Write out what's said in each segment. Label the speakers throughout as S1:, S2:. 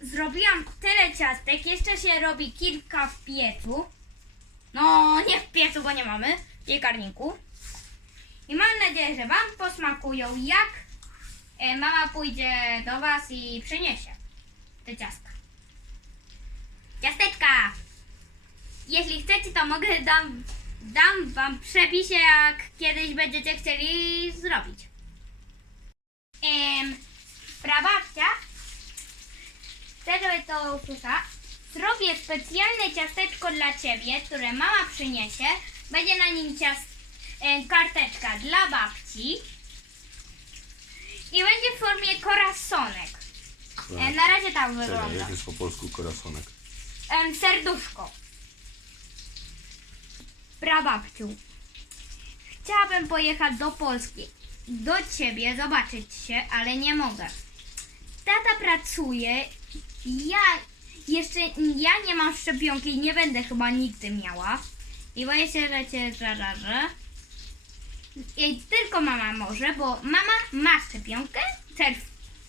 S1: Zrobiłam tyle ciastek, jeszcze się robi kilka w piecu. No, nie w piecu, bo nie mamy, w piekarniku. I mam nadzieję, że Wam posmakują, jak mama pójdzie do Was i przyniesie te ciastka. Ciasteczka! Jeśli chcecie, to mogę dam, dam Wam przepisie, jak kiedyś będziecie chcieli zrobić. Usłyszała. Zrobię specjalne ciasteczko dla Ciebie, które mama przyniesie. Będzie na nim ciast, e, karteczka dla babci. I będzie w formie korasonek. E, na razie tak
S2: Czekaj,
S1: wygląda.
S2: jak jest po polsku korasonek?
S1: Em, serduszko. Prababciu, chciałabym pojechać do Polski. Do ciebie zobaczyć się, ale nie mogę. Tata pracuje. Ja jeszcze ja nie mam szczepionki i nie będę chyba nigdy miała. I boję się, że cię zarażę. I tylko mama może, bo mama ma szczepionkę,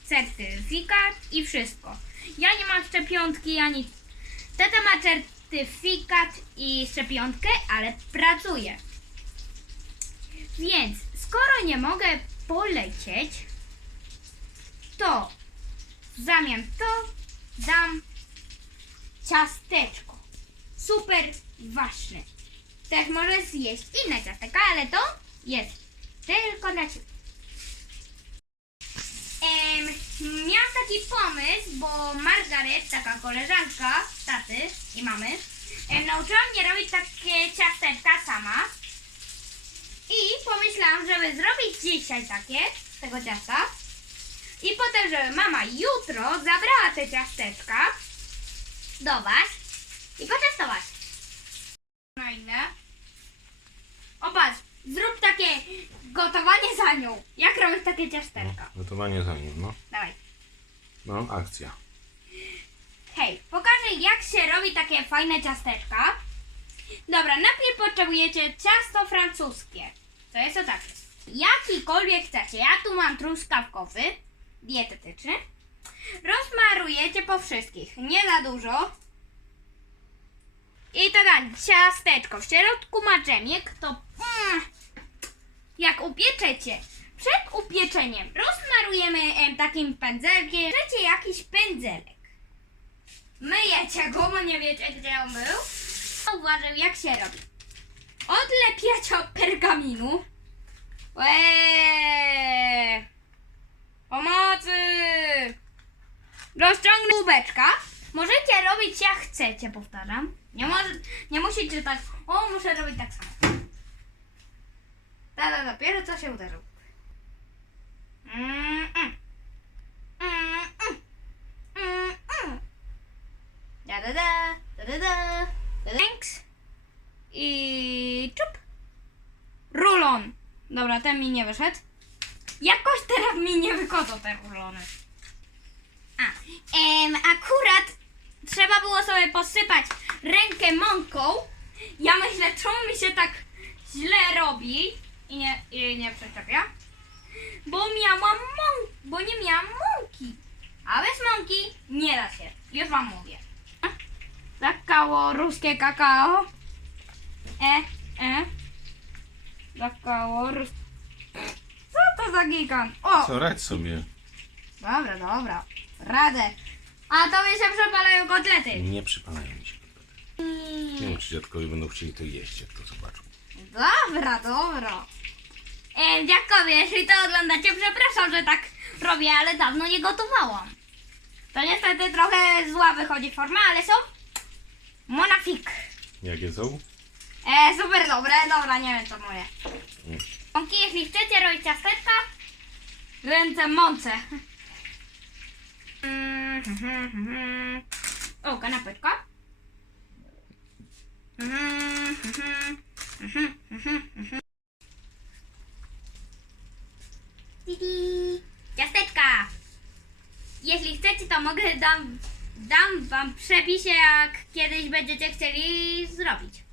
S1: certyfikat i wszystko. Ja nie mam szczepionki ani Tata ma certyfikat i szczepionkę, ale pracuje. Więc skoro nie mogę polecieć, to w zamian to dam ciasteczko. Super ważne. Też możesz zjeść inne ciasteczka, ale to jest tylko dla ciebie. Miałam taki pomysł, bo Margaret, taka koleżanka taty i mamy, em, nauczyła mnie robić takie ciasteczka sama. I pomyślałam, żeby zrobić dzisiaj takie tego ciasta. I potem, żeby mama jutro zabrała te ciasteczka do was i potestować. Na inne. O patrz, zrób takie gotowanie za nią. Jak robić takie ciasteczka?
S2: Gotowanie za nim, no.
S1: Dawaj.
S2: No, akcja.
S1: Hej, pokażę jak się robi takie fajne ciasteczka. Dobra, najpierw potrzebujecie ciasto francuskie. To jest o takie. Jakikolwiek chcecie. Ja tu mam truskawkowy, dietetyczny. Rozmarujecie po wszystkich, nie za dużo. I to dalej, ciasteczko. W środku ma dżemiek, to mm, jak upieczecie, przed upieczeniem rozmarujemy em, takim pędzelkiem. Chcecie jakiś pędzelek. Myjecie go, bo nie wiecie gdzie on był. Uważaj jak się robi. Odlepiacie od pergaminu. Eee! Pomocy! Rozciągnij łubeczka. Możecie robić jak chcecie, powtarzam. Nie, może, nie musicie tak, o muszę robić tak samo. Tata dopiero co się uderzył. Mm, mm. Mm, da, da da da, da Thanks. I czup. Rulon. Dobra, ten mi nie wyszedł. Jakoś teraz mi nie wychodzą te rulony. A, em, akurat trzeba było sobie posypać rękę mąką. Ja myślę, czemu mi się tak źle robi i nie, i nie przyczepia? Bo miałam mąk, bo nie miałam mąki. A bez mąki nie da się. Już wam mówię. Kakao, ruskie kakao. E, e. Kakao, rus... Co za gigant? O!
S2: Co, radź sobie.
S1: Dobra, dobra. Radę. A to mi się przepalają kotlety.
S2: Nie przypalają mi się. Nie wiem, czy dziadkowie będą chcieli to jeść, jak to zobaczą.
S1: Dobra, dobra. E, dziadkowie, jeśli to oglądacie, przepraszam, że tak robię, ale dawno nie gotowałam. To niestety trochę zła wychodzi forma, ale są monafik.
S2: Jakie są?
S1: E, super dobre, dobra, nie wiem co moje.
S2: Mm.
S1: Jeśli chcecie robić ciasteczka, ręce mące. Mm, mhm, mhm. O, kanapeczka. Mhm, mhm, mhm, mhm, mhm. Titi, ciasteczka. Jeśli chcecie, to mogę dam, dam wam przepisie, jak kiedyś będziecie chcieli zrobić.